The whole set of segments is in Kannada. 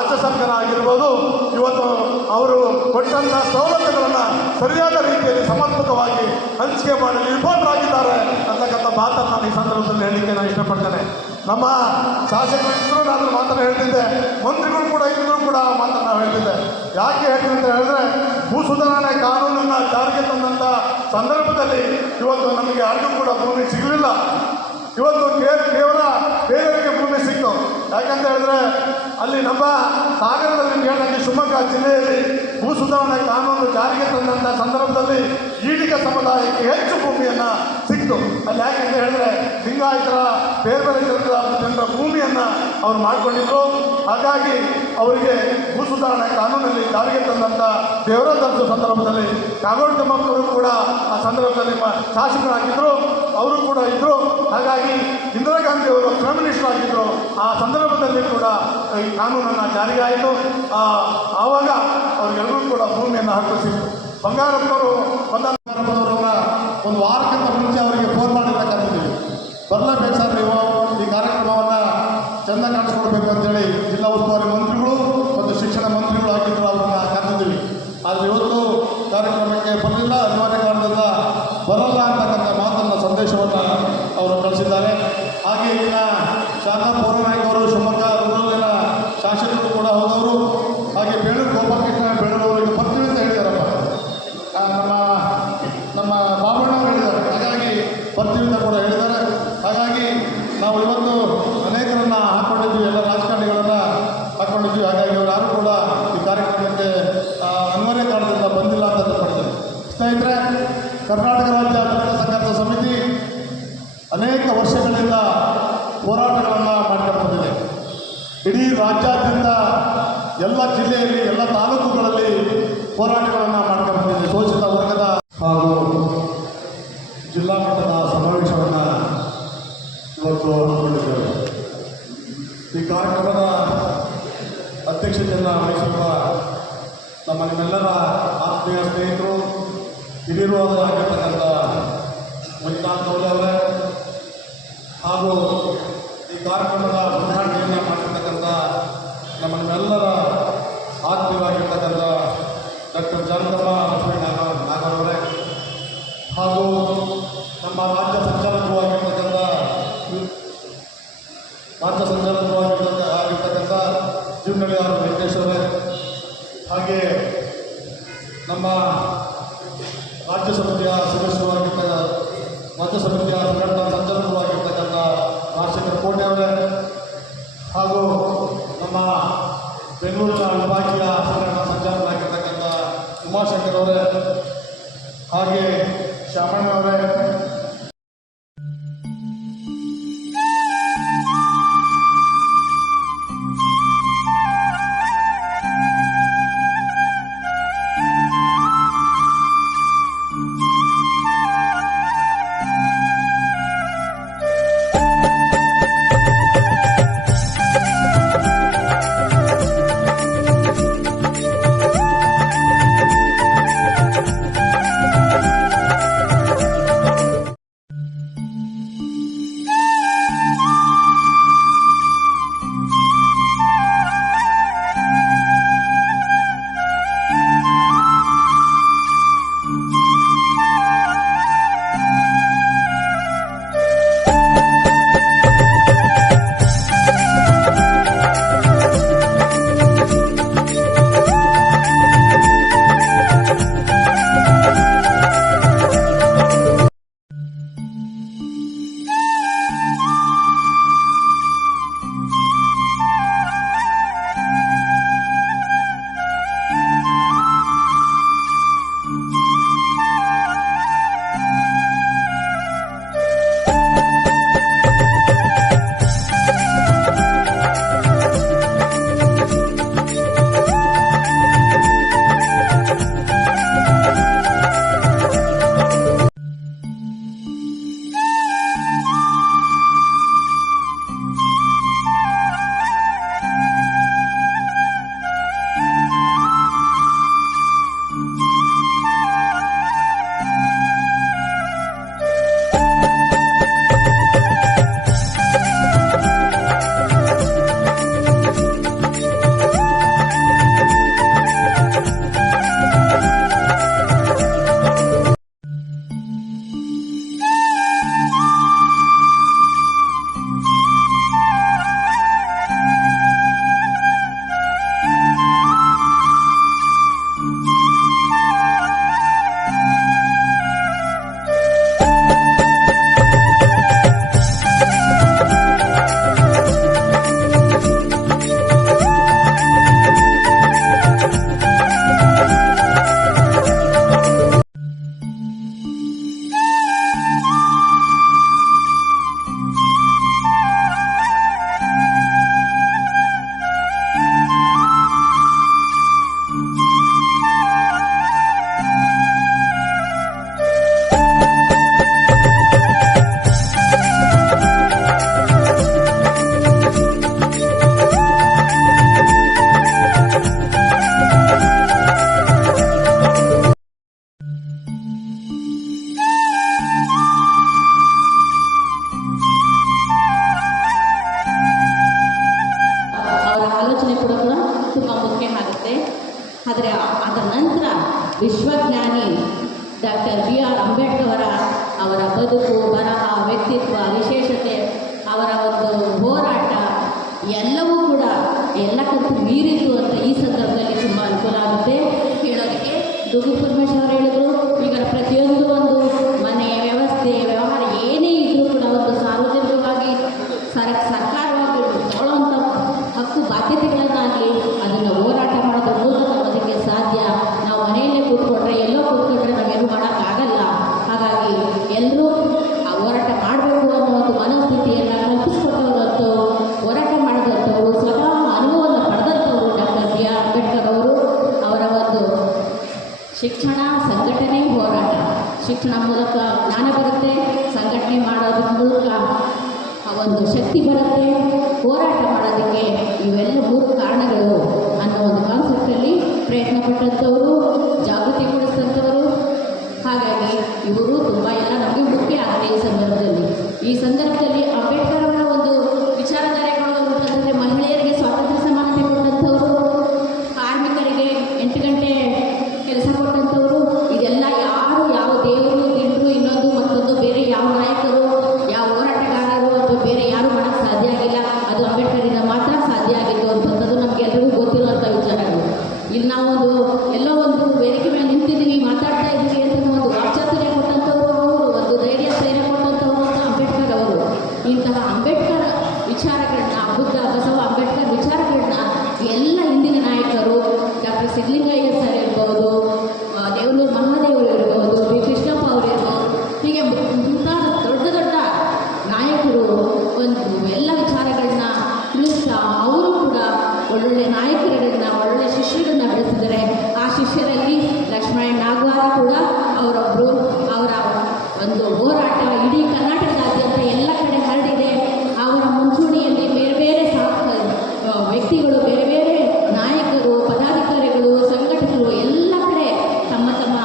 ರಾಜ್ಯ ಸರ್ಕಾರ ಆಗಿರ್ಬೋದು ಇವತ್ತು ಅವರು ಕೊಟ್ಟಂಥ ಸವಲತ್ತುಗಳನ್ನು ಸರಿಯಾದ ರೀತಿಯಲ್ಲಿ ಸಮರ್ಪಕವಾಗಿ ಹಂಚಿಕೆ ಮಾಡಲು ವಿಫಲರಾಗಿದ್ದಾರೆ ಅಂತಕ್ಕಂಥ ಮಾತನ್ನು ನಾನು ಈ ಸಂದರ್ಭದಲ್ಲಿ ಹೇಳಲಿಕ್ಕೆ ನಾನು ಇಷ್ಟಪಡ್ತೇನೆ. ನಮ್ಮ ಶಾಸಕರು ಇದ್ದರೂ ನಾನು ಮಾತನ್ನು ಹೇಳ್ತಿದ್ದೆ, ಮಂತ್ರಿಗಳು ಕೂಡ ಇದ್ದರೂ ಕೂಡ ಮಾತನ್ನು ನಾವು ಹೇಳ್ತಿದ್ದೆ. ಯಾಕೆ ಹೇಳ್ತೀನಿ ಅಂತ ಹೇಳಿದ್ರೆ, ಭೂ ಸುಧಾರಣೆ ಕಾನೂನನ್ನು ಜಾರಿಗೆ ತಂದಂಥ ಸಂದರ್ಭದಲ್ಲಿ ಇವತ್ತು ನಮಗೆ ಯಾರಿಗೂ ಕೂಡ ಭೂಮಿ ಸಿಗಲಿಲ್ಲ. ಇವತ್ತು ಕೇವಲ ಬೇರೆಯವರಿಗೆ ಭೂಮಿ ಸಿಕ್ತು. ಯಾಕಂತ ಹೇಳಿದ್ರೆ ಅಲ್ಲಿ ನಮ್ಮ ಸಾಗರದಲ್ಲಿ ಕೇಳಿದಂಗೆ ಶಿವಮೊಗ್ಗ ಜಿಲ್ಲೆಯಲ್ಲಿ ಭೂ ಸುಧಾರಣೆ ಕಾನೂನು ಜಾರಿಗೆ ತಂದಂಥ ಸಂದರ್ಭದಲ್ಲಿ ಈಡಿಗ ಸಮುದಾಯಕ್ಕೆ ಹೆಚ್ಚು ಭೂಮಿಯನ್ನು ಸಿಕ್ತು. ಅಲ್ಲಿ ಯಾಕೆಂತ ಹೇಳಿದ್ರೆ ಲಿಂಗಾಯತರ ಬೇರೆ ಬೇರೆ ಜನರ ಭೂಮಿಯನ್ನು ಅವ್ರು ಮಾಡಿಕೊಂಡಿದ್ರು. ಹಾಗಾಗಿ ಅವರಿಗೆ ಭೂ ಸುಧಾರಣೆ ಕಾನೂನಲ್ಲಿ ಜಾರಿಗೆ ತಂದಂಥ ದೇವರಾಜ ಸಂದರ್ಭದಲ್ಲಿ ಕಾಗೋಡು ತಿಮ್ಮಪ್ಪರು ಕೂಡ ಆ ಸಂದರ್ಭದಲ್ಲಿ ಶಾಸಕರಾಗಿದ್ದರು, ಅವರು ಕೂಡ ಇದ್ದರು. ಹಾಗಾಗಿ ಇಂದಿರಾ ಗಾಂಧಿ ಅವರು ಪ್ರೈಮ್ ಮಿನಿಸ್ಟರ್ ಆಗಿದ್ದರು. ಆ ಸಂದರ್ಭದಲ್ಲಿ ಕೂಡ ಈ ಕಾನೂನನ್ನು ಜಾರಿಗೆ ಆಯಿತು. ಆವಾಗ ಅವ್ರಿಗೆಲ್ಲರೂ ಕೂಡ ಭೂಮಿಯನ್ನು ಹಕ್ಕಿಸಿತ್ತು. ಬಂಗಾರಪ್ಪನವರು ಒಂದು ವಾರಕ್ಕಿಂತ ಮುಂಚೆ ಅವರಿಗೆ ಫೋನ್ ಮಾಡಿದ್ರೆ ಕರೆದಿದ್ದೀವಿ, ಬರಲೇಬೇಕು ಸರ್ ನೀವು ಈ ಕಾರ್ಯಕ್ರಮವನ್ನು ಚೆಂದ ಕಾಣಿಸ್ಕೊಡ್ಬೇಕು ಅಂತೇಳಿ ಜಿಲ್ಲಾ ಉಸ್ತುವಾರಿ ಮಂತ್ರಿಗಳು ಮತ್ತು ಶಿಕ್ಷಣ ಮಂತ್ರಿಗಳು ಆಗಿದ್ದರು, ಅವರನ್ನು ಕರೆದಿದ್ದೀವಿ. ಆದರೆ ಇವತ್ತು ಕಾರ್ಯಕ್ರಮಕ್ಕೆ ಬರಲಿಲ್ಲ, ಅನಿವಾರ್ಯ ಕಾರಣದಿಂದ ಬರಲ್ಲ ಅಂತಕ್ಕಂಥ ಮಾತನ್ನು ಸಂದೇಶವನ್ನು ಅವರು ಕಳಿಸಿದ್ದಾರೆ. ಹಾಗೆ ಇಲ್ಲಿನ ಶಾರದಾ ಪೌರನಾಯಕ್ ಅವರು ಶಿವಮೊಗ್ಗ ರೂರಲ್ಲಿನ ಶಾಸಕರು ಕೂಡ ಹೋದವರು. ಹಾಗೆ ಬೇಳೂರು ಗೋಪಾಲಕೃಷ್ಣ ಬೇಳೂರವರಿಗೆ ಬರ್ತೀವಿ ಅಂತ ಹೇಳಿದಾರಪ್ಪ, ನಮ್ಮ ಬಾಬಣ್ಣವರು ಹೇಳಿದ್ದಾರೆ. ಹಾಗಾಗಿ ಬರ್ತೀವಿ ಅಂತ ಕೂಡ ಹೇಳಿದ್ದಾರೆ. ಹಾಗಾಗಿ ನಾವು ಇವತ್ತು ಅನೇಕರನ್ನು ಹಾಕ್ಕೊಂಡಿದ್ವಿ, ಎಲ್ಲ ರಾಜಕಾರಣಿಗಳನ್ನು ಹಾಕ್ಕೊಂಡಿದ್ವಿ. ಹಾಗಾಗಿ ಅವರು ಯಾರು ಕೂಡ ಈ ಕಾರ್ಯಕ್ರಮಕ್ಕೆ ಅನಿವಾರ್ಯ ಕಾರಣದಿಂದ ಬಂದಿಲ್ಲ ಅಂತ ತಿಳ್ಕೊಳ್ತೇವೆ. ಸ್ನೇಹಿತರೆ, ಕರ್ನಾಟಕ ರಾಜ್ಯ ದಲಿತ ಸಂಘರ್ಷ ಸಮಿತಿ ಅನೇಕ ವರ್ಷಗಳಿಂದ ಹೋರಾಟಗಳನ್ನು ಮಾಡ್ಕೊಂಡು ಬಂದಿದೆ. ಇಡೀ ರಾಜ್ಯಾದ್ಯಂತ ಎಲ್ಲ ಜಿಲ್ಲೆಯಲ್ಲಿ ಎಲ್ಲ ತಾಲೂಕುಗಳಲ್ಲಿ ಹೋರಾಟಗಳನ್ನು ಮಾಡ್ಕೊಂಡು ಬಂದಿದೆ. ಶೋಷಿತ ವರ್ಗದ ಹಾಗೂ ಜಿಲ್ಲಾ ಮಟ್ಟದ ಸಮಾವೇಶವನ್ನು ಇವತ್ತು ಹಮ್ಮಿಕೊಂಡಿದ್ದೇವೆ. ಈ ಕಾರ್ಯಕ್ರಮದ ಅಧ್ಯಕ್ಷತೆಯನ್ನು ವಹಿಸಿರುವ ನಮ್ಮ ನಿಮ್ಮೆಲ್ಲರ ಆತ್ಮೀಯ ಸ್ನೇಹಿತರು, ಹಿರಿಯರು ಆಗಿರ್ತಕ್ಕಂಥ ಮಂಜುನಾಥ್ ಗೌಡ ಅವರೇ, ಹಾಗೂ ಈ ಕಾರ್ಯಕ್ರಮದ ಉದ್ಘಾಟನೆಯನ್ನು ಮಾಡಿರ್ತಕ್ಕಂಥ ನಮ್ಮೆಲ್ಲರ ಆತ್ಮೀಯವಾಗಿರ್ತಕ್ಕಂಥ ಡಾಕ್ಟರ್ ಜಾನಕಮ್ಮ ಲಕ್ಷ್ಮೀ ನಾಗರವರೇ, ಹಾಗೂ ನಮ್ಮ ರಾಜ್ಯ ಸಂಚಾಲಕರಾಗಿರ್ತಕ್ಕಂಥ ಜೀವನಳ್ಳಿ ಅವರು ವೆಂಕಟೇಶ್ ಅವರೇ, ಹಾಗೆ ನಮ್ಮ ರಾಜ್ಯ ಸಮಿತಿಯ ಸದಸ್ಯರಾಗಿರ್ತಕ್ಕ ರಾಜ್ಯ ಸಮಿತಿಯ ಸಂಘಟನಾ ಸಂಚಾಲಕರಾಗಿರ್ತಕ್ಕಂಥ ರಾಜಶೇಖರ್ ಕೋಟೆ ಅವರೇ, ಹಾಗೂ ನಮ್ಮ ಬೆಂಗಳೂರಿನ ವಿಭಾಗೀಯ ಸಂಘಟನಾ ಸಂಚಾಲಕರಾಗಿರ್ತಕ್ಕಂಥ ಉಮಾಶಂಕರ್ ಅವರೇ, ಹಾಗೆ ಶಾಮಣ್ಣವರೇ, ಜ್ಞಾನಿ ಡಾಕ್ಟರ್ BR ಅಂಬೇಡ್ಕರ್ ಅವರ ಬದುಕು, ಬರಹ, ವ್ಯಕ್ತಿತ್ವ, ವಿಶೇಷತೆ, ಅವರ ಒಂದು ಹೋರಾಟ ಎಲ್ಲವೂ ಕೂಡ ಎಲ್ಲಕ್ಕಿಂತ ಮೀರಿತು ಅಂತ ಈ ಸಂದರ್ಭದಲ್ಲಿ ತುಂಬ ಅನುಕೂಲ ಆಗುತ್ತೆ ಹೇಳೋದಕ್ಕೆ. ಡುಗು ಪರಮೇಶ್ವರ್ ಅವರು ಹೇಳಿದ್ರು, ಈಗ ಪ್ರತಿಯೊಂದು ಒಂದು ಮನೆ ವ್ಯವಸ್ಥೆ ವ್ಯವಹಾರ ಏನೇ ಇದ್ದರೂ ಕೂಡ ಒಂದು ಸಾರ್ವಜನಿಕವಾಗಿ ಸರ್ಕಾರವಾಗಿ ತಗೊಳ್ಳೋವಂಥ ಹಕ್ಕು ಬಾಧ್ಯತೆಗಳನ್ನಾಗಲಿ ಅದನ್ನು ಹೋರಾಟ ಮಾಡೋದ್ರ ಮೂಲಕ ಅದಕ್ಕೆ ಸಾಧ್ಯ. ನಾವು ಮನೆಯಲ್ಲೇ ಕೂತ್ಕೊಂಡ್ರೆ ಎಲ್ಲೋ ಕೂತ್ಕೊಂಡ್ರೆ ನಾವೇನು ಮಾಡೋಕ್ಕಾಗಲ್ಲ. ಹಾಗಾಗಿ ಎಲ್ಲರೂ ಆ ಹೋರಾಟ ಮಾಡಬೇಕು ಅನ್ನೋ ಒಂದು ಮನಸ್ಥಿತಿಯನ್ನು ಕಲ್ಪಿಸಿಕೊಟ್ಟವರಂತೂ ಹೋರಾಟ ಮಾಡಿದಂಥವರು, ಸ್ವತಃ ಅನುಭವವನ್ನು ಪಡೆದಂಥವರು ಡಾಕ್ಟರ್ BR ಅಂಬೇಡ್ಕರ್ ಅವರು. ಅವರ ಒಂದು ಶಿಕ್ಷಣ, ಸಂಘಟನೆ, ಹೋರಾಟ. ಶಿಕ್ಷಣ ಮೂಲಕ ಜ್ಞಾನ ಬರುತ್ತೆ, ಸಂಘಟನೆ ಮಾಡೋದ್ರ ಮೂಲಕ ಒಂದು ಶಕ್ತಿ ಬರುತ್ತೆ, ಹೋರಾಟ ಮಾಡೋದಕ್ಕೆ ಇವೆಲ್ಲ 3 ಕಾರಣಗಳು ಅನ್ನೋ ಒಂದು ಕಾನ್ಸೆಪ್ಟಲ್ಲಿ ಪ್ರಯತ್ನ ಪಟ್ಟಂಥವರು, ಜಾಗೃತಿ ಮೂಡಿಸಿದಂಥವರು. ಹಾಗಾಗಿ ಇವರು ತುಂಬ ಎಲ್ಲ ನಮಗೆ ಮುಖ್ಯ ಆಗುತ್ತೆ ಈ ಸಂದರ್ಭದಲ್ಲಿ. ಅಂಬೇಡ್ಕರ್ ಅವರ ಒಂದು ವಿಚಾರಧಾರೆಗಳು ಅಂತಂದರೆ ಮಹಿಳೆಯರಿಗೆ ಸ್ವಾತಂತ್ರ್ಯ ಸಮಾನತೆ ಕೊಟ್ಟಂಥವರು, ಕಾರ್ಮಿಕರಿಗೆ 8 ಗಂಟೆ ಕೆಲಸ ಕೊಟ್ಟಂಥವರು. ಇದೆಲ್ಲ ಯಾರು, ಯಾವ ದೇವರು, ದಿಂಡ್ರು, ಇನ್ನೊಂದು ಮತ್ತೊಂದು ಬೇರೆ ಯಾವ ನಾಯಕರು, ಯಾವ ಹೋರಾಟಗಾರರು ಅಥವಾ ಬೇರೆ ಯಾರು ಮಾಡೋಕ್ಕೆ ಸಾಧ್ಯ ಆಗಿಲ್ಲ. ಅದು ಅಂಬೇಡ್ಕರಿಂದ ಮಾತ್ರ ಸಾಧ್ಯ ಆಗಿತ್ತು ಅಂತಂಥದ್ದು ನಮಗೆ ಎಲ್ಲರಿಗೂ ಗೊತ್ತಿರುವಂಥ ವಿಚಾರಗಳು. ಇಲ್ಲಿ ನಾವೊಂದು ಎಲ್ಲೋ ಒಂದು ವೇದಿಕೆ ಮೇಲೆ ನಿಂತಿದ್ದೀವಿ, ಮಾತಾಡ್ತಾ ಇದ್ದೀವಿ ಅಂತ ಒಂದು ವಾಕ್ಚಾತುರ್ಯ ಕೊಟ್ಟಂಥವ್ರು ಅವರು, ಒಂದು ಧೈರ್ಯ ಕೊಟ್ಟಂಥವ್ರು ಅಂತ ಅಂಬೇಡ್ಕರ್ ಅವರು. ಇಂತಹ ಅಂಬೇಡ್ಕರ್ ವಿಚಾರಗಳನ್ನ, ಬುದ್ಧ ಬಸವ ಅಂಬೇಡ್ಕರ್ ವಿಚಾರಗಳನ್ನ ಎಲ್ಲ ಹಿಂದಿನ ನಾಯಕರು, ಡಾಕ್ಟರ್ ಸಿದ್ಧಲಿಂಗಯ್ಯ ಸರ್ ಇರ್ಬೋದು, ದೇವನೂರು ಮಹಾದೇವರು ಇರ್ಬೋದು, ಬಿ ಕೃಷ್ಣಪ್ಪ ಅವರು ಇರ್ಬೋದು, ಹೀಗೆ ಮುಂತಾದ ದೊಡ್ಡ ದೊಡ್ಡ ನಾಯಕರು ಒಂದು ಎಲ್ಲ ವಿಚಾರಗಳನ್ನ ತಿಳಿಸ್ತಾ ಅವರು ಕೂಡ ಒಳ್ಳೊಳ್ಳೆ ನಾಯಕರುಗಳನ್ನ, ಒಳ್ಳೊಳ್ಳೆ ಶಿಷ್ಯರನ್ನ ಬೆಳೆಸಿದ್ದಾರೆ. ಆ ಶಿಷ್ಯರಲ್ಲಿ ಲಕ್ಷ್ಮಣ ನಾಗವಾರ ಕೂಡ ಅವರೊಬ್ಬರು. ಅವರ ಒಂದು ಹೋರಾಟ ಇಡೀ ಕರ್ನಾಟಕದಾದ್ಯಂತ ಎಲ್ಲ ಕಡೆ ಹರಡಿದೆ. ಅವರ ಮುಂಚೂಣಿಯಲ್ಲಿ ಬೇರೆ ಬೇರೆ ವ್ಯಕ್ತಿಗಳು, ಬೇರೆ ಬೇರೆ ನಾಯಕರು, ಪದಾಧಿಕಾರಿಗಳು, ಸಂಘಟಕರು ಎಲ್ಲ ಕಡೆ ತಮ್ಮ ತಮ್ಮ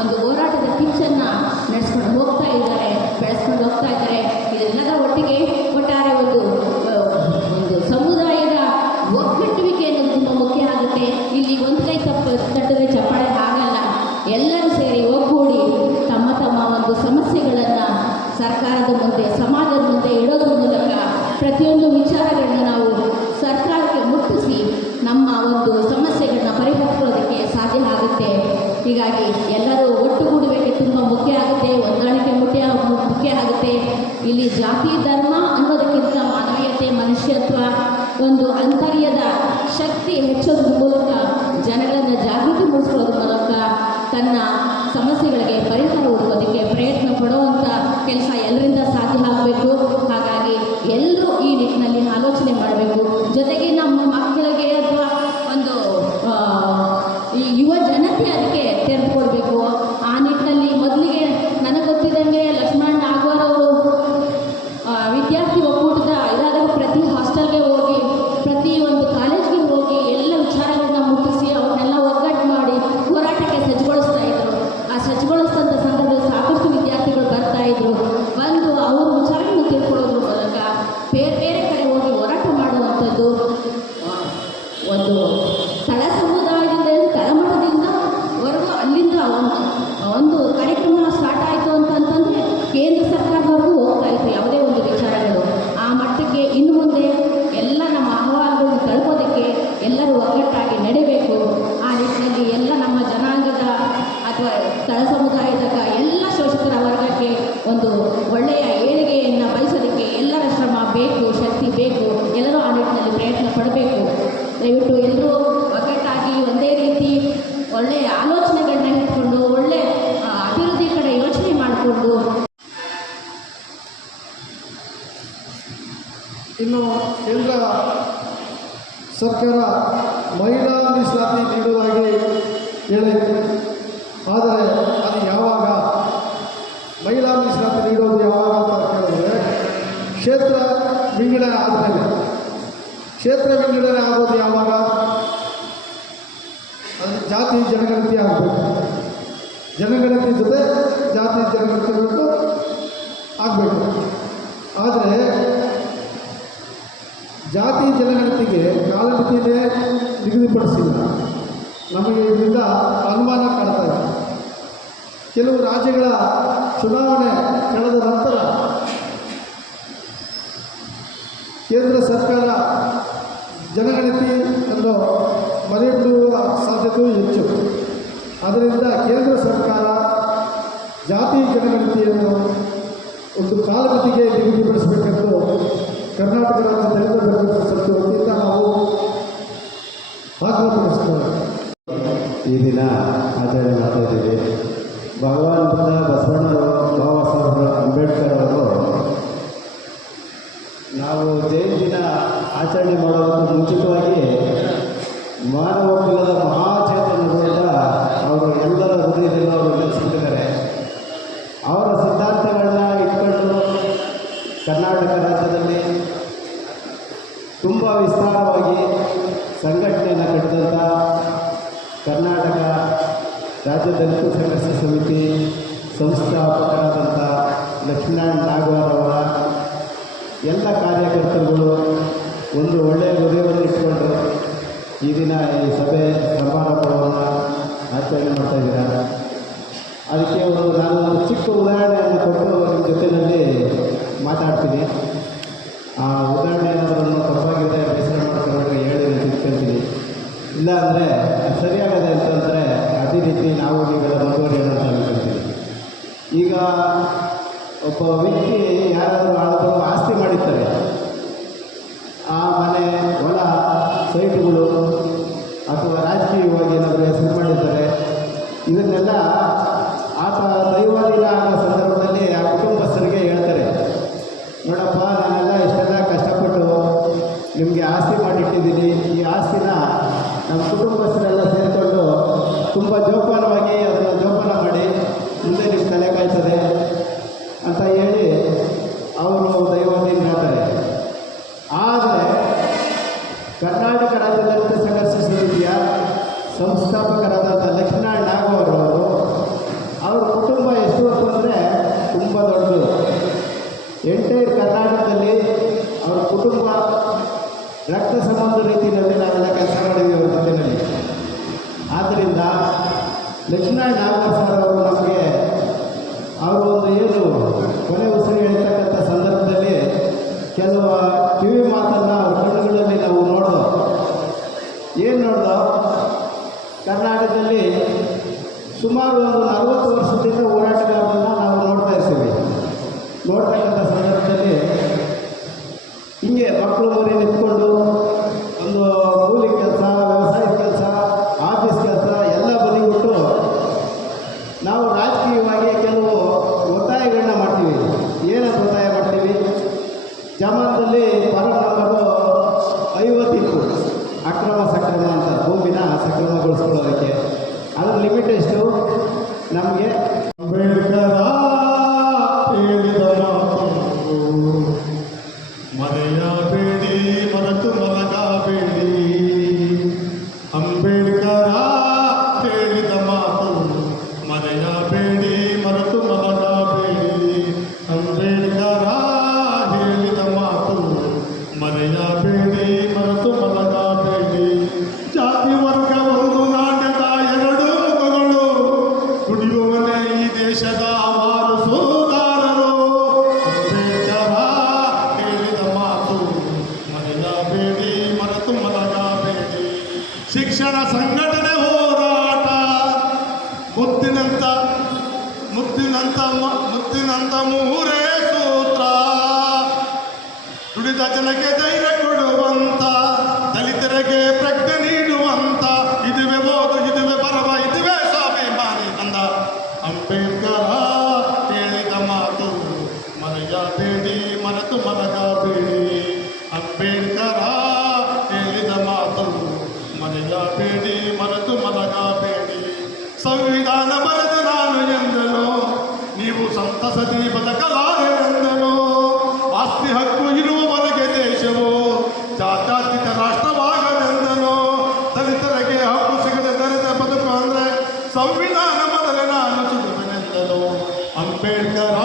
ಒಂದು ಹೋರಾಟದ ಕಿಚ್ಚನ್ನು ನಡೆಸ್ಕೊಂಡು ಹೋಗ್ತಾ ಇದ್ದಾರೆ, ಬೆಳೆಸ್ಕೊಂಡು ಹೋಗ್ತಾ ಇದ್ದಾರೆ. ಇದೆಲ್ಲದರ ಒಟ್ಟಿಗೆ ಒಟ್ಟಾರೆ ಒಂದು ಸಮುದಾಯದ ಒಗ್ಗಟ್ಟುವಿಕೆ ಅನ್ನೋದು ತುಂಬ ಮುಖ್ಯ ಆಗುತ್ತೆ. ಇಲ್ಲಿ ಒಂದು ಕೈ ತಟ್ಟಿದ್ರೆ ಚಪ್ಪಾಳೆ ಆಗಲ್ಲ. ಎಲ್ಲರೂ ಸೇರಿ ಒಗ್ಗೂಡಿ ತಮ್ಮ ತಮ್ಮ ಒಂದು ಸಮಸ್ಯೆಗಳನ್ನು ಸರ್ಕಾರದ ಮುಂದೆ, ಸಮಾಜದ ಮುಂದೆ ಇಡೋದ್ರ ಮೂಲಕ ಪ್ರತಿಯೊಂದು ವಿಚಾರಗಳನ್ನ ನಾವು ಸರ್ಕಾರಕ್ಕೆ ಮುಟ್ಟಿಸಿ ನಮ್ಮ ಒಂದು ಸಮಸ್ಯೆಗಳನ್ನ ಪರಿಹರಿಸೋದಕ್ಕೆ ಸಾಧ್ಯ ಆಗುತ್ತೆ. ಹೀಗಾಗಿ ಎಲ್ಲರೂ ಒಟ್ಟುಗೂಡುವಿಕೆ ತುಂಬ ಮುಖ್ಯ ಆಗುತ್ತೆ, ಹೊಂದಾಣಿಕೆ ಮುಖ್ಯ ಆಗುತ್ತೆ. ಇಲ್ಲಿ ಜಾತಿ ಧರ್ಮ ಅನ್ನೋದಕ್ಕಿಂತ ಮಾನವೀಯತೆ, ಮನುಷ್ಯತ್ವ, ಒಂದು ಅಂತರ್ಯದ ಶಕ್ತಿ ಹೆಚ್ಚೋದ್ರ ಮೂಲಕ ಜನಗಳನ್ನು ಜಾಗೃತಿ ಮೂಡಿಸೋದ್ರ ಮೂಲಕ ತನ್ನ ಸಮಸ್ಯೆಗಳಿಗೆ ಪರಿಹಾರ ಹುಡುಕೋದಕ್ಕೆ ಪ್ರಯತ್ನ ಪಡುವಂಥ ಕೆಲಸ ಎಲ್ಲರಿಂದ ಸಾಧ್ಯ ಆಗಬೇಕು. ಹಾಗಾಗಿ ಎಲ್ಲರೂ ಈ ನಿಟ್ಟಿನಲ್ಲಿ ಆಲೋಚನೆ ಮಾಡಬೇಕು. ಜೊತೆಗೆ ನಮ್ಮ ಮಕ್ಕಳಿಗೆ ಅಥವಾ ಒಂದು ಈ ಯುವ ಜನತೆ ಅದಕ್ಕೆ ತೆರೆದುಕೊಡ್ಬೇಕು. ಆ ನಿಟ್ಟಿನಲ್ಲಿ ಮೊದಲಿಗೆ ನನಗೆ ಗೊತ್ತಿದ್ದಂಗೆ ಲಕ್ಷ್ಮಣ ನಾಗವಾರ್ ಅವರು ವಿದ್ಯಾರ್ಥಿ ಒಕ್ಕೂಟದ ಇದಾದಾಗ ಪ್ರತಿ ಹಾಸ್ಟೆಲ್ಗೆ ಹೋಗಿ, ಪ್ರತಿ ಒಂದು ಕಾಲೇಜ್ಗೆ ಹೋಗಿ ಎಲ್ಲ ವಿಚಾರಗಳನ್ನ ಮುಟ್ಟಿಸಿ ಅವ್ರನ್ನೆಲ್ಲ ಒಗ್ಗಟ್ಟು ಮಾಡಿ ಹೋರಾಟಕ್ಕೆ ಸಜ್ಜುಗೊಳಿಸ್ತಾ ಇದ್ರು. ಆ ಸಜ್ಜುಗೊಳಿಸಿದಂಥ ಸಂದರ್ಭದಲ್ಲಿ ಸಾಕಷ್ಟು ವಿದ್ಯಾರ್ಥಿಗಳು ಬರ್ತಾ ಇದ್ರು. ಬಂದು ಅವ್ರ ವಿಚಾರಗಳನ್ನು ತಿಳ್ಕೊಳ್ಳೋದ್ರ ಮೂಲಕ ಬೇರೆ ಬೇರೆ ಕಡೆ ಹೋಗಿ ಹೋರಾಟ ಮಾಡುವಂಥದ್ದು ಒಂದು ತಳ ಸಮುದಾಯದಿಂದ ತಳಮಟ್ಟದಿಂದ ಹೊರಗು ಅಲ್ಲಿಂದ ಒಂದು ಕಾರ್ಯಕ್ರಮ ಸ್ಟಾರ್ಟ್ ಆಯಿತು ಅಂತಂದರೆ ಕೇಂದ್ರ ಸರ್ಕಾರದವರೆಗೂ ಹೋಗ್ತಾ ಇತ್ತು ಯಾವುದೇ ಒಂದು ವಿಚಾರಗಳು. ಆ ಮಟ್ಟಕ್ಕೆ ಇನ್ನು ಮುಂದೆ ಎಲ್ಲ ನಮ್ಮ ಅಹವಾಲುಗಳನ್ನು ತಲುಪೋದಕ್ಕೆ ಎಲ್ಲರೂ ಒಗ್ಗಟ್ಟಾಗಿ ನಡಿಬೇಕು. ಆ ನಿಟ್ಟಿನಲ್ಲಿ ಎಲ್ಲ ನಮ್ಮ ಜನಾಂಗದ ಅಥವಾ ತಳ ಸಮುದಾಯದ ಎಲ್ಲ ಶೋಷಿತರ ವರ್ಗಕ್ಕೆ ಒಂದು ಒಳ್ಳೆಯ ಏಳಿಗೆಯನ್ನು ಬಯಸೋದಕ್ಕೆ ಎಲ್ಲರ ಶ್ರಮ ಬೇಕು, ಶಕ್ತಿ ಬೇಕು. ಎಲ್ಲರೂ ಆ ನಿಟ್ಟಿನಲ್ಲಿ ಪ್ರಯತ್ನ ಪಡಬೇಕು. ದಯವಿಟ್ಟು ಎಲ್ಲರೂ ಒಗ್ಗಟ್ಟಾಗಿ ಒಂದೇ ರೀತಿ ಒಳ್ಳೆಯ ಆಲೋಚನೆಗಳನ್ನ ಇಟ್ಕೊಂಡು ಒಳ್ಳೆ ಅಭಿವೃದ್ಧಿ ಕಡೆ ಯೋಚನೆ ಮಾಡಿಕೊಂಡು ಇನ್ನು ಕೇಂದ್ರ ಸರ್ಕಾರ ಮಹಿಳಾ ಮೀಸಲಾತಿ ನೀಡುವುದಾಗಿ ಹೇಳಿದೆ. ಆದರೆ ಅದು ಯಾವಾಗ ಮಹಿಳಾ ಮೀಸಲಾತಿ ನೀಡೋದು ಯಾವಾಗ ಅಂತ ಕೇಳಿದ್ರೆ ಕ್ಷೇತ್ರ ವಿಂಗಡಣೆ ಆದಮೇಲೆ. ಕ್ಷೇತ್ರ ವಿಂಗಡಣೆ ಆಗೋದು ಯಾವಾಗ? ಅದು ಜಾತಿ ಜನಗಣತಿ ಆಗಬೇಕು. ಜನಗಣತಿ ಜೊತೆ ಜಾತಿ ಜನಗಣತಿ ಆಗಬೇಕು. ಆದರೆ ಜಾತಿ ಜನಗಣತಿಗೆ ಕಾಲಮಿತಿಯೇ ನಿಗದಿಪಡಿಸಿಲ್ಲ. ನಮಗೆ ಇದರಿಂದ ಅನುಮಾನ ಕಾಡ್ತಾ ಇದೆ. ಕೆಲವು ರಾಜ್ಯಗಳ ಚುನಾವಣೆ ಕಳೆದ ನಂತರ ಕೇಂದ್ರ ಸರ್ಕಾರ ಜನಗಣತಿ ಅನ್ನು ಮರೆಬಿಡುವ ಸಾಧ್ಯತೆಯೂ ಹೆಚ್ಚು. ಅದರಿಂದ ಕೇಂದ್ರ ಸರ್ಕಾರ ಜಾತಿ ಜನಗಣತಿಯನ್ನು ಒಂದು ಕಾಲಮಿತಿಗೆ ನಿಗದಿಪಡಿಸಬೇಕೆಂದು ಕರ್ನಾಟಕ ರಾಜ್ಯ ದಲಿತ ಬೆಂಬಲ ಸಮಿತಿ ವತಿಯಿಂದ ನಾವು ಆಗ್ರಹಪಡಿಸ್ತೇವೆ. ಈ ದಿನ ಆಚರಣೆ ಮಾಡ್ತಾ ಇದ್ದೀವಿ. ಭಗವಾನ್ ಬುದ್ಧ, ಬಸವಣ್ಣವರು, ಬಾಬಾ ಸಾಹೇಬ್ ಅಂಬೇಡ್ಕರ್ ಅವರು ನಾವು ಜಯಂತಿನ ಆಚರಣೆ ಮಾಡೋದಕ್ಕೆ ಮುಂಚಿತವಾಗಿ ಮಾನವ ಕುಲದ ಮಹಾಚೇತನಗಳಿಂದ ಅವರು ಎಲ್ಲರ ಹೃದಯದಲ್ಲಿ ಅವರು ನೆಲೆಸಿಟ್ಟಿದ್ದಾರೆ. ಅವರ ಸಿದ್ಧಾಂತಗಳನ್ನ ಇಟ್ಕೊಂಡು ಕರ್ನಾಟಕ ರಾಜ್ಯದಲ್ಲಿ ತುಂಬ ವಿಸ್ತಾರವಾಗಿ ಸಂಘಟನೆಯನ್ನು ಕಟ್ಟಿದಂಥ ಕರ್ನಾಟಕ ರಾಜ್ಯ ದಲಿತ ಸಂಘರ್ಷ ಸಮಿತಿ ಸಂಸ್ಥಾಪಕರಾದಂಥ ಲಕ್ಷ್ಮೀನಾರಾಯಣ ನಾಗವಾರವರ ಎಲ್ಲ ಕಾರ್ಯಕರ್ತರುಗಳು ಒಂದು ಒಳ್ಳೆಯ ಹೃದಯವನ್ನು ಇಟ್ಕೊಂಡು ಈ ದಿನ ಈ ಸಭೆ ಸಮಾರಂಭವನ್ನು ಆಚರಣೆ ಮಾಡ್ತಾಯಿದ್ದೀರ. ಅದಕ್ಕೆ ನಾನು ಒಂದು ಚಿಕ್ಕ ಉದಾಹರಣೆಯನ್ನು ಕೊಟ್ಟು ನಿಮ್ಮ ಜೊತೆಯಲ್ಲಿ ಮಾತಾಡ್ತೀನಿ. ಆ ಉದಾಹರಣೆ ಏನಾದರೂ ತಪ್ಪಾಗಿದೆ ಬೇಸರ ಮಾಡ್ಕೊಂಡ್ರೆ ಹೇಳಿ ತಿಳ್ಕೊಳ್ತೀನಿ. ಇಲ್ಲ ಅಂದರೆ ಸರಿಯಾಗದೆ ಅಂತಂದರೆ ಅದೇ ರೀತಿ ನಾವು ನೀವೆಲ್ಲ ಮುಂದುವರಿಯೋಣ ಅಂತ ಅನ್ಕೊಳ್ತೀನಿ. ಈಗ ಒಬ್ಬ ವ್ಯಕ್ತಿ ಯಾರಾದರೂ ಆದರೂ ಆಸ್ತಿ ಮಾಡಿರ್ತಾರೆ, ಆ ಮನೆ ಹೊಲ ಸೈಟ್ಗಳು ಅಥವಾ ರಾಜಕೀಯವಾಗಿ ಏನಾದರೂ ಹೆಸರು ಮಾಡಿರ್ತಾರೆ. ಇದನ್ನೆಲ್ಲ ಆತ ದೈವಾಧೀನ ಆಗೋ ಸಂದರ್ಭದಲ್ಲಿ ಆ ಕುಟುಂಬಸ್ಥರಿಗೆ ಹೇಳ್ತಾರೆ, ನೋಡಪ್ಪ ನಾನೆಲ್ಲ ಇಷ್ಟೆಲ್ಲ ಕಷ್ಟಪಟ್ಟು ನಿಮಗೆ ಆಸ್ತಿ ಮಾಡಿಟ್ಟಿದ್ದೀನಿ, ಈ ಆಸ್ತಿನ ನಮ್ಮ ಕುಟುಂಬಸ್ಥರೆಲ್ಲ ಸೇರಿಕೊಂಡು ತುಂಬ ಜೋಪಾನವಾಗಿ ಅದನ್ನು ಜೋಪಾನ ಮಾಡಿ ಮುಂದೆ ನಿಮ್ಮ ತಲೆ ಕಾಯ್ತದೆ ಅಂತ ಹೇಳಿ ಅವರು ದೈವಾಧೀನ ಹೇಳ್ತಾರೆ. ಆದರೆ ಕರ್ನಾಟಕ ರಾಜ್ಯ ದಲಿತ ಸಂಘರ್ಷ ಸಮಿತಿಯ ಸಂಸ್ಥಾಪಕರಾದಂಥ ಲಕ್ಷ್ಮೀನಾರಾಯಣ ನಾಗವಾರವರು ಅವ್ರ ಕುಟುಂಬ ಎಷ್ಟು ಅಂದರೆ ತುಂಬ ದೊಡ್ಡದು. ಎಂಟೈರ್ ಕರ್ನಾಟಕದಲ್ಲಿ ಅವರ ಕುಟುಂಬ ರಕ್ತ ಸಂಬಂಧ ರೀತಿಯಲ್ಲಿ ನಾವೆಲ್ಲ ಕೆಲಸ ಮಾಡಿದ್ದೀವಿ ಅವ್ರ ಜೊತೆಯಲ್ಲಿ. ಆದ್ದರಿಂದ ಲಕ್ಷ್ಮೀನಾರಾಯಣ ನಾಗವಾರ ಸರ್ ಅವರು ನಮಗೆ ಅವರು ಒಂದು ಏನು ಕೊನೆ ಉಸಿರು ಹೇಳ್ತಕ್ಕಂಥ ಸಂದರ್ಭದಲ್ಲಿ ಕೆಲವು ಕಿವಿ ಮಾತನ್ನು ಅವ್ರ ಕಣ್ಣುಗಳಲ್ಲಿ ನಾವು ನೋಡ್ದೋ. ಏನು ನೋಡ್ದೋ, ಕರ್ನಾಟಕದಲ್ಲಿ ಸುಮಾರು ಒಂದು 40 ವರ್ಷದಿಂದ ಹೋರಾಟಗಾರರನ್ನ ನಾವು ನೋಡ್ತಾ ಇರ್ತೀವಿ. ನೋಡ್ತಕ್ಕಂಥ ಸಂದರ್ಭದಲ್ಲಿ ಹಿಂಗೆ ಮಕ್ಕಳು ಮರಿ ನಿಂತ್ಕೊಂಡು ಒಂದು ಕೂಲಿ ಕೆಲಸ, ವ್ಯವಸಾಯದ ಕೆಲಸ, ಆಫೀಸ್ ಕೆಲಸ ಎಲ್ಲ ಬದಿಗೊಟ್ಟು ನಾವು ರಾಜಕೀಯವಾಗಿ ಕೆಲವು ಒತ್ತಾಯಗಳನ್ನ ಮಾಡ್ತೀವಿ. ಏನಂತ ಒತ್ತಾಯ ಮಾಡ್ತೀವಿ? ಜಮಾನದಲ್ಲಿ ಪರಮಾನವರು 50 ಇತ್ತು ಅಕ್ರಮ ಸಕ್ರಮ ಅಂತ ಭೂಮಿನ ಸಕ್ರಮಗೊಳಿಸ್ಕೊಳ್ಳೋದಕ್ಕೆ. ಅದರ ಲಿಮಿಟ್ ಎಷ್ಟು? ನಮಗೆ ಅಂಬೇಡ್ಕರ ಹೇಳಿದ ಮಾತು ಮರೆಯಬೇಡಿ, ಮರೆತು ಮಲಗಬೇಡಿ. ಅಂಬೇಡ್ಕರ ಹೇಳಿದ ಮಾತು ಮರೆಯಬೇಡಿ, ಮರೆತು ಮಲಗಬೇಡಿ. ಅಂಬೇಡ್ಕರ ಹೇಳಿದ ಮಾತು ಮರೆಯಬೇಡಿ, ಮರೆತು ಮಲಗಬೇಡಿ. ಜಾತಿ ವರ್ಗ ಒಂದು ನಾಣ್ಯದ ಎರಡು ಮುಖಗಳು, ದುಡಿಯುವನೇ ಈ ದೇಶದ ವಾರಸುದಾರರು. ಅಂಬೇಡ್ಕರ ಹೇಳಿದ ಮಾತು ಮರೆಯಬೇಡಿ, ಮರೆತು ಮಲಗಬೇಡಿ. ಶಿಕ್ಷಣ ಸಂಘಟನೆ ಹೋರಾಟ ಮುತ್ತಿನಂತ ಮೂರೇ ಸೂತ್ರ. ದುಡಿದ ಜನಕ್ಕೆ ಧೈರ್ಯ ಕೊಡುವಂತ, ದಲಿತರಿಗೆ ಪ್ರಜ್ಞೆ ನೀಡುವಂತ, ಇದುವೇ ಓದು, ಇದುವೇ ಬರವ, ಇದುವೇ ಸ್ವಾಭಿಮಾನಿ ಅಂದ ಅಂಬೇಡ್ಕರ ಹೇಳಿದ ಮಾತು ಮರೆಯಬೇಡಿ, ಮರೆತು ಮಲಗಬೇಡಿ. ಅಂಬೇಡ್ಕರ ಹೇಳಿದ ಮಾತು ಮರೆಯಬೇಡಿ, ಮರೆತು ಮಲಗಬೇಡಿ. ಸಂವಿಧಾನ ಬರೆದ ನಾನು ಎಂದನು, ನೀವು ಸಂತಸದಿ ಬದುಕಲಾರೆಂದನು. ಆಸ್ತಿ ಹಕ್ಕು ಇರುವವರೆಗೆ ದೇಶವು ಜಾತ್ಯತೀತ ರಾಷ್ಟ್ರವಾಗದೆಂದನು. ದಲಿತರಿಗೆ ಹಕ್ಕು ಸಿಗದೆ ದಲಿತ ಬದುಕು ಅಂದರೆ ಸಂವಿಧಾನ ಮೊದಲೇ ನಾನು ಸುಡುವೆನೆಂದನು. ಅಂಬೇಡ್ಕರ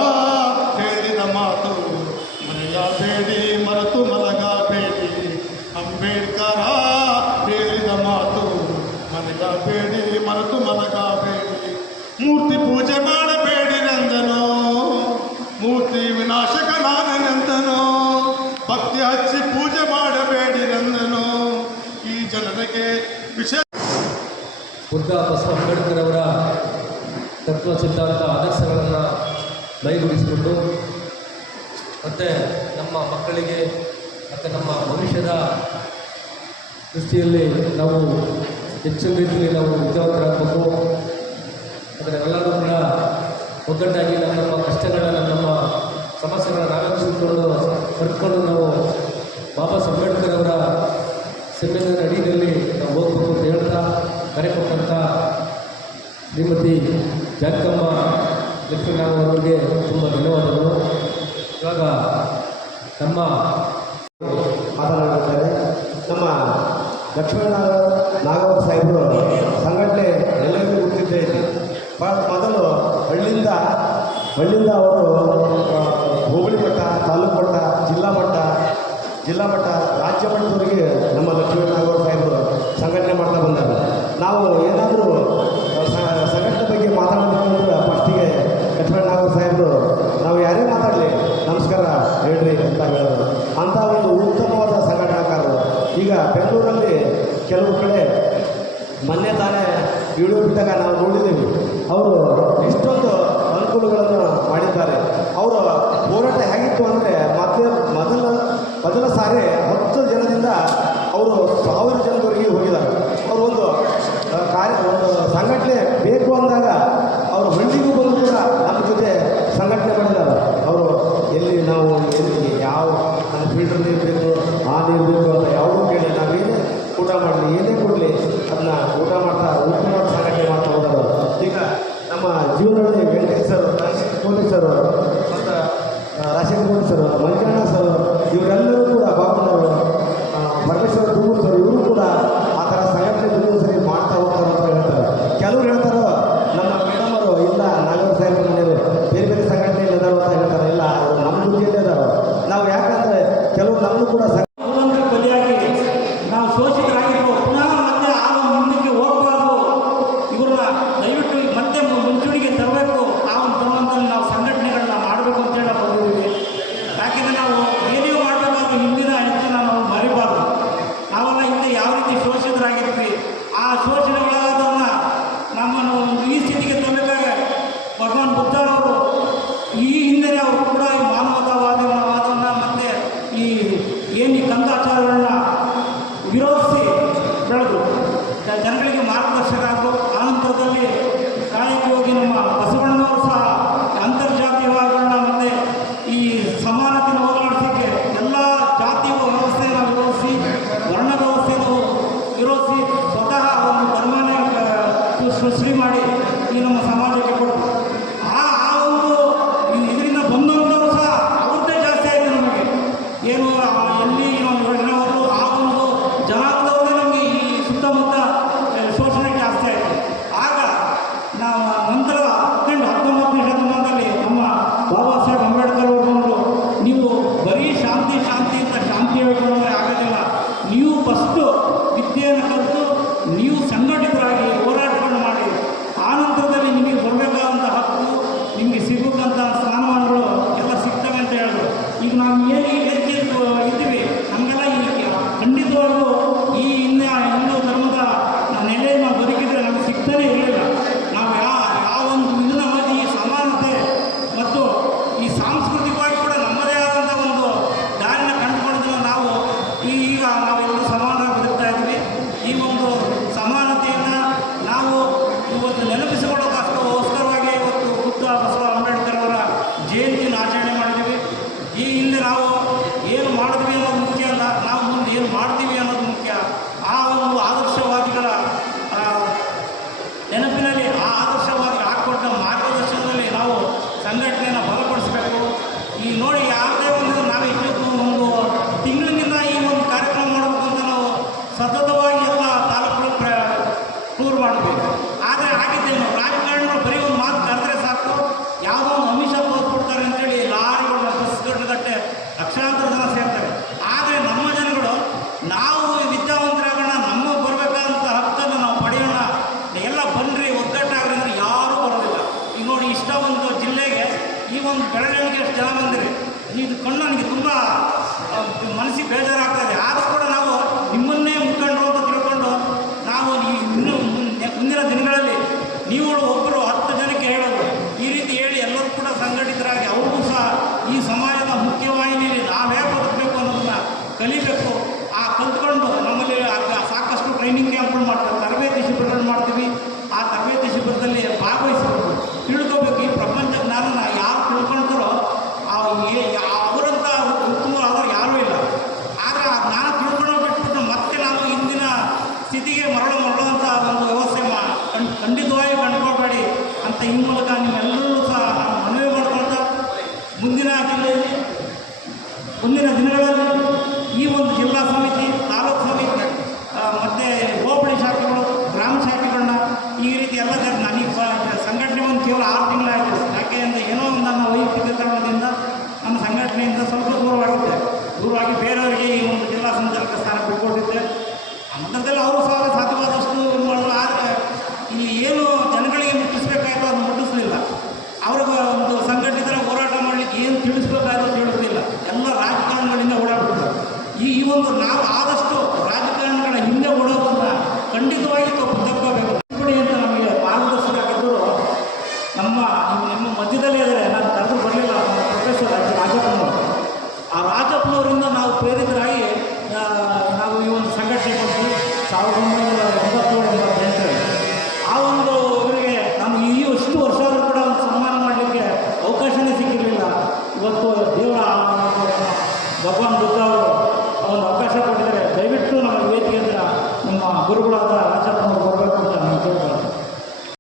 ಹೇಳಿದ ಮಾತು ಮರೆಯಬೇಡಿ, ಮರೆತು ಮಲಗಬೇಡಿ. ಅಂಬೇಡ್ಕರ ಹೇಳಿದ ಮಾತು ಮರೆಯಬೇಡಿ, ಮರೆತು ಮಲಗಬೇಡಿ. ಮೂರ್ತಿ ಪೂಜೆ ಮಾಡಿ ಹಚ್ಚಿ ಪೂಜೆ ಮಾಡಬೇಡಿರೆಂದನು. ಈ ಜನರಿಗೆ ವಿಶೇಷ ಬುದ್ಧ ಬಸವ ಅಂಬೇಡ್ಕರ್ ಅವರ ತತ್ವ ಸಿದ್ಧಾಂತ ಆದರ್ಶಗಳನ್ನು ಮೈಗೂಡಿಸಿಕೊಂಡು ಮತ್ತು ನಮ್ಮ ಮಕ್ಕಳಿಗೆ ಮತ್ತು ನಮ್ಮ ಭವಿಷ್ಯದ ದೃಷ್ಟಿಯಲ್ಲಿ ನಾವು ಹೆಚ್ಚಿನ ರೀತಿಯಲ್ಲಿ ನಾವು ವಿದ್ಯಾವಂತರಾಗಬೇಕು. ಅದನ್ನೆಲ್ಲರೂ ಕೂಡ ಒಗ್ಗಟ್ಟಾಗಿ ನಮ್ಮ ಕಷ್ಟಗಳನ್ನು ನಮ್ಮ ಸಮಸ್ಯೆಗಳನ್ನು ನಾವೇ ಬರ್ಕೊಂಡು ನಾವು ಬಾಬಾ ಸಾಹೇಬ್ ಅಂಬೇಡ್ಕರ್ ಅವರ ಸಂವಿಧಾನದ ಅಡಿಯಲ್ಲಿ ನಾವು ಹೋಗ್ಬೇಕು ಅಂತ ಹೇಳ್ತಾ ಕರೆ ಕೊಟ್ಟಂಥ ಶ್ರೀಮತಿ ಜಾನಕಮ್ಮ ಲಕ್ಷ್ಮೀನಾರಾಯಣ ಅವರಿಗೆ ತುಂಬ ಧನ್ಯವಾದಗಳು. ಇವಾಗ ನಮ್ಮ ಮಾತನಾಡುತ್ತಾರೆ. ನಮ್ಮ ಲಕ್ಷ್ಮೀನಾರಾಯಣ ಸಾಹೇಬರು ಸಂಘಟನೆ ಎಲ್ಲರಿಗೂ ಗೊತ್ತಿದ್ದೇ ಇದೆ. ಮೊದಲು ಹಳ್ಳಿಯಿಂದ ಅವರು ಹೋಬಳಿ ಮಟ್ಟ, ತಾಲೂಕು ಮಟ್ಟ, ಜಿಲ್ಲಾ ಮಟ್ಟ, ರಾಜ್ಯ ಮಟ್ಟದವರೆಗೆ ನಮ್ಮ ಲಕ್ಷ್ಮೀನಾರಾಯಣ ಸಾಹೇಬರು ಸಂಘಟನೆ ಮಾಡ್ತಾ ಬಂದರು. ನಾವು ಏನಾದರೂ ಸಂಘಟನೆ ಬಗ್ಗೆ ಮಾತಾಡಬೇಕಂದ್ರೆ ಫಸ್ಟಿಗೆ ಲಕ್ಷ್ಮೀನಾರಾಯಣ ಸಾಹೇಬರು ನಾವು ಯಾರೇ ಮಾತಾಡಲಿ ನಮಸ್ಕಾರ ಹೇಳ್ರಿ ಅಂತ ಹೇಳೋರು. ಅಂಥ ಒಂದು ಉತ್ತಮವಾದ ಸಂಘಟನಾಕಾರರು. ಈಗ ಬೆಂಗಳೂರಲ್ಲಿ ಕೆಲವು ಕಡೆ ಮೊನ್ನೆ ತಾನೇ ವಿಡಿಯೋ ಬಿಟ್ಟಾಗ ನಾವು ನೋಡಿದ್ದೀವಿ. ಅವರು ಇಷ್ಟೊಂದು ಅನುಕೂಲಗಳನ್ನು ಮಾಡಿದ್ದಾರೆ. ಅವರ ಹೋರಾಟ ಹೇಗಿತ್ತು ಅಂದರೆ ಮೊದಲ ಸಾರಿ 10 ಜನದಿಂದ ಅವರು 1000 ಜನದವರೆಗೆ ಹೋಗಿದ್ದಾರೆ. ಅವರು ಒಂದು ಸಂಘಟನೆ ಬೇಕು ಅಂದಾಗ ಅವರು ಹಳ್ಳಿಗೂ ಬಂದು ಕೂಡ ನಮ್ಮ ಜೊತೆ ಸಂಘಟನೆ ಮಾಡಿದ್ದಾರೆ. ಅವರು ಎಲ್ಲಿ ಯಾವ ನಮ್ಮ ಫಿಲ್ಟರ್ ನೀರು ಬೇಕು, ಆ ನೀರು ಬೇಕು ಅಂತ ಯಾವುದೂ ಕೇಳಿ ನಾವೇನೇ ಊಟ ಮಾಡಲಿ, ಏನೇ ಕೊಡಲಿ ಅದನ್ನ ಊಟ ಮಾಡ್ತಾ ಸಂಘಟನೆ ಮಾಡ್ತಾ ಹೋದರು. ಈಗ ನಮ್ಮ ಜೀವನದಲ್ಲಿ ವೆಂಕಟೇಶ್ ಸರ್, ಕೋಟಿ ಸರ್ ಮತ್ತು ರಾಜಶೇಖರ ಕೋಟಿ ಸರ್, ಮಂಜಣ್ಣ ಸರ್, ಇವರೆಲ್ಲರೂ ಕೂಡ ಬಾಬಣ್ಣವರು, ಪರಮೇಶ್ವರ ದೂರು ಸರ್, ಇವರು ಕೂಡ ಆ ಥರ ಸಂಘಟನೆ ಮುಂದಿನ ಸರಿ ಮಾಡ್ತಾ ಹೋಗ್ತಾರೆ ಅಂತ ಹೇಳ್ತಾರೆ. ಕೆಲವರು ಹೇಳ್ತಾರೆ ನಮ್ಮ ಮೇಡಮರು ಇಲ್ಲ ನಾಗರ ಸಾಹೇಬ್ ಮನೆಯವರು ಬೇರೆ ಬೇರೆ ಸಂಘಟನೆಯಲ್ಲಿ ಇದಾರು ಅಂತ ಹೇಳ್ತಾರೆ. ಇಲ್ಲ, ಅವರು ನಮ್ಮ ಜೊತೆಯಲ್ಲೇ ಇದ್ದಾರೆ. ನಾವು ಯಾಕಂದರೆ ಕೆಲವರು ನಮ್ಮನ್ನು ಕೂಡ ಬಲಿಯಾಗಿ ನಾವು ಶೋಷಿತರಾಗಿರೋ ಪುನಃ ಮತ್ತೆ ಆಗ ಮುಂದಕ್ಕೆ ಹೋಗಬಾರ್ದು. ಇವ್ರನ್ನ ದಯವಿಟ್ಟು ಮತ್ತೆ ಮುಂಚೂಣಿಗೆ ತರಬೇಕು. ಆ ಒಂದು ಕ್ರಮದಲ್ಲಿ ನಾವು ಸಂಘಟನೆಗಳನ್ನ ಮಾಡಬೇಕು ಅಂತೇಳಿ ನಾವು ಬಂದಿದ್ದೀವಿ. ಯಾಕೆಂದರೆ ನಾವು ಏನೇ ಮಾಡಬೇಕಾದ್ರೂ ಹಿಂದಿನ ಹೆಜ್ಜೆನ ನಾವು ಮರಿಬಾರ್ದು. ನಾವೆಲ್ಲ ಹಿಂದೆ ಯಾವ ರೀತಿ ಶೋಷಿತರಾಗಿದ್ವಿ, ಆ ಶೋಷಣೆಗಳಾದವ್ರನ್ನ ನಮ್ಮನ್ನು ಈ ಸ್ಥಿತಿಗೆ ತರಬೇಕಾಗ ಭಗವಾನ್ ಬುದ್ಧರವರು ಈ ಹಿಂದೆ ಅವರು ಕೂಡ ಈ ಮಾನವತಾವಾದವನ್ನು ಮತ್ತು ಈ ಕಂದಾಚಾರಗಳನ್ನ ವಿರೋಧಿಸಿ ಬೆಳೆದು ಜನಗಳಿಗೆ ಮಾರ್ಗದರ್ಶಕರಾದರು. ಆನಂತರದಲ್ಲಿ ಕಾಯಕವಾಗಿ ನಮ್ಮ ಬಸವಣ್ಣನವರು ಸಹ ಅಂತರ್ಜಾತೀಯವಾದಗಳನ್ನ ಮತ್ತು ಈ ಸಮಾನತೆಯನ್ನು ಹೋಗಲಾಡಿಸಲಿಕ್ಕೆ ಎಲ್ಲ ಜಾತಿ ವ್ಯವಸ್ಥೆಯನ್ನು ವಿರೋಧಿಸಿ, ವರ್ಣ ವ್ಯವಸ್ಥೆಯನ್ನು ವಿರೋಧಿಸಿ ಸ್ವತಃ ಒಂದು ಧರ್ಮನೇ ಸೃಷ್ಟಿ ಮಾಡಿ ಈ ನಮ್ಮ ಸಮಾಜಕ್ಕೆ ಕೊಟ್ಟರು. ಆ ಒಂದು ಇದರಿಂದ ಬಂದಂಥವ್ರು ಸಹ ಅವ್ರದ್ದೇ ಜಾಸ್ತಿ ಆಯಿತು. ನಮಗೆ ಏನು ಎಲ್ಲಿ ಯೋಜನೆಯವರು ಆ ಒಂದು ಜನಾಂಗದವರೇ ನಮಗೆ ಈ ಸುತ್ತಮುತ್ತ ಶೋಷಣೆ ಜಾಸ್ತಿ ಆಯಿತು. ಆಗ ನಾವು ನಂತರ 19ನೇ ಶತಮಾನದಲ್ಲಿ ನಮ್ಮ ಬಾಬಾ ಸಾಹೇಬ್ ಅಂಬೇಡ್ಕರ್ ಅವರು ಬಂದರು. ನೀವು ಬರೀ ಶಾಂತಿ ಅಂತ ಶಾಂತಿ ಹೇಳ್ಕೊಂಡ್ರೆ ಆಗೋದಿಲ್ಲ. ನೀವು ಫಸ್ಟು ವಿದ್ಯೆಯನ್ನು ಕಲಿತು ನೀವು ಸಂಘಟಿತರಾಗಿ ಹೋರಾಟಗಳನ್ನು ಮಾಡಿ, ಆನಂತರದಲ್ಲಿ ನಿಮಗೆ ಬರಬೇಕಾದಂಥ ಹಕ್ಕು, ನಿಮಗೆ ಸಿಗಬೇಕಂತ ಸ್ಥಾನಮಾನಗಳು ಎಲ್ಲ ಸಿಗ್ತವೆ ಅಂತ ಹೇಳಿದ್ರು. ಈಗ ನಾವು ಏನು ಇದ್ದೀವಿ ನಮಗೆಲ್ಲ ಈ ಖಂಡಿತವಾಗೂ ಈ ಹಿಂದೂ ಧರ್ಮದ ನೆಲೆಯನ್ನು ನಾವು ಬದುಕಿದ್ರೆ ನಮಗೆ ಸಿಗ್ತಾನೆ ಇರಲಿಲ್ಲ. ನಾವು ಯಾವೊಂದು ಇದನ್ನ ಈ ಸಮಾನತೆ ಮತ್ತು ಈ ಸಾಂಸ್ಕೃತಿಕವಾಗಿ ಕೂಡ ನಮ್ಮದೇ ಆದಂಥ ಒಂದು ದಾರಿನ ಕಂಡುಕೊಂಡಿದ್ದನ್ನು ನಾವು ಈಗ ನಾವೆಲ್ಲರೂ ಸಮಾನವಾಗಿ ಬದುಕ್ತಾ ಇದ್ವಿ. ಈ ಒಂದು ಸಮಾನತೆಯನ್ನು ನಾವು ಇವತ್ತು ನೆನಪಿಸಿಕೊಳ್ಳೋಕ್ಕೋಸ್ಕರವಾಗಿ ಇವತ್ತು ಬುದ್ಧ ಬಸವ ಅಂಬೇಡ್ಕರ್ ಅವರ ಜಯಂತಿಯನ್ನು ಆಚರಣೆ ಮಾಡಿದ್ದೀವಿ. ಈ ಹಿಂದೆ ನಾವು ಏನು ಮಾಡಿದ್ವಿ ಅನ್ನೋದು ಮುಖ್ಯ ಅಲ್ಲ, ನಾವು ಮುಂದೆ ಏನು ಮಾಡ್ತೀವಿ ಅನ್ನೋದು ಮುಖ್ಯ. ಆ ಒಂದು ಆದರ್ಶವಾದಿಗಳ ನೆನಪಿನಲ್ಲಿ, ಆ ಆದರ್ಶವಾದಿಗಳು ಹಾಕ್ಕೊಟ್ಟ ಮಾರ್ಗದರ್ಶನದಲ್ಲಿ ನಾವು ಸಂಘಟನೆಯನ್ನು ಬಲಪಡಿಸಬೇಕು. ಈ ನೋಡಿ ಯಾವುದೇ ಒಂದು ನಾವು ಇಷ್ಟು ಒಂದು ತಿಂಗಳಿನಿಂದ ಈ ಒಂದು ಕಾರ್ಯಕ್ರಮ ಮಾಡಬೇಕು ಅಂತ ನಾವು ಸತತವಾಗಿ ಎಲ್ಲ ತಾಲೂಕುಗಳು ಟೂರ್ ಮಾಡಬೇಕು. ಆದರೆ ಆಗಿದ್ದೇನು ರಾಜಕಾರಣಿಗಳು ಬರೀ ಒಂದು ಮಾತು ಕರೆದ್ರೆ ಸಾಕು, ಯಾವುದೋ ಒಂದು ಅಮಿಷ ತೋರಿಸ್ಬಿಡ್ತಾರೆ ಅಂತೇಳಿ ಲಾರಿಗಳು, ಬಸ್ಗಟ್ಟೆ ಲಕ್ಷಾಂತರ ಜನ ಸೇರ್ತಾರೆ. ಆದರೆ ನಮ್ಮ ಜನಗಳು ನಾವು ವಿದ್ಯಾವಂತರಾಗೋಣ, ನಮ್ಮ ಬರಬೇಕಾದಂಥ ಹಕ್ಕನ್ನು ನಾವು ಪಡೆಯೋಣ, ಎಲ್ಲ ಬನ್ನಿರಿ ಒಗ್ಗಟ್ಟಾಗ್ರಿ ಅಂದರೆ ಯಾರೂ ಬರೋದಿಲ್ಲ. ಈಗ ನೋಡಿ, ಇಷ್ಟ ಒಂದು ಜಿಲ್ಲೆಗೆ ಈ ಒಂದು ಬೆಳವಣಿಗೆ ಎಷ್ಟು ಜನ ಬಂದಿರಿ. ಇದು ಕಂಡು ನನಗೆ ತುಂಬ ಮನಸ್ಸಿಗೆ ಬೇಜಾರಾಗ್ತದೆ. ಆದರೂ ಕೂಡ ನಾವು ನಿಮ್ಮನ್ನೇ ಮುಖಂಡರು ಅಂತ ತಿಳ್ಕೊಂಡು ನಾವು ಇನ್ನೂ ಮುಂದಿನ ದಿನಗಳಲ್ಲಿ ನೀವುಗಳು ಒಬ್ಬರು 10 ಜನಕ್ಕೆ ಹೇಳೋದು, ಈ ರೀತಿ ಹೇಳಿ ಎಲ್ಲರೂ ಕೂಡ ಸಂಘಟಿತರಾಗಿ ಅವ್ರಿಗೂ ಸಹ ಈ ಸಮಾಜದ ಮುಖ್ಯವಾಹಿನಿಯಲ್ಲಿ ನಾವೇ ಬದುಕಬೇಕು ಅನ್ನೋದನ್ನ ಕಲಿಬೇಕು. ಆ ಕಲ್ತ್ಕೊಂಡು ನಮ್ಮಲ್ಲಿ ಸಾಕಷ್ಟು ಟ್ರೈನಿಂಗ್ ಕ್ಯಾಂಪ್ಗಳು ಮಾಡ್ತಾರೆ, ತರಬೇತಿ ಶಿಬಿರಗಳು ಮಾಡ್ತೀವಿ. ಆ ತರಬೇತಿ ಶಿಬಿರದಲ್ಲಿ ಭಾಗವಹಿಸಬೇಕು, ತಿಳ್ಕೋಬೇಕು. ಈ ಪ್ರಪಂಚ ಜ್ಞಾನನ ಯಾರು ತಿಳ್ಕೊಳ್ತಾರೋ ಅವರಂಥ ಉತ್ತಮವಾದವ್ರು ಯಾರೂ ಇಲ್ಲ. ಆದರೆ ಆ ಜ್ಞಾನ ತಿಳ್ಕೊಳ್ಳೋ ಬಿಟ್ಬಿಟ್ಟು ಮತ್ತೆ ನಾವು ಇಂದಿನ ಸ್ಥಿತಿಗೆ ಮರಳುವಂಥ ಒಂದು ವ್ಯವಸ್ಥೆ ಖಂಡಿತವಾಗಿ ಕಂಡುಕೊಳ್ಬೇಡಿ ಅಂತ ಈ ಮೂಲಕ ನಿಮ್ಮೆಲ್ಲರೂ ಸಹ ನಾವು ಮನವಿ ಮಾಡ್ಕೊಳ್ತಾ ಮುಂದಿನ ದಿನಗಳಲ್ಲಿ ಈ ಒಂದು ಜಿಲ್ಲಾ ಸಮಿತಿ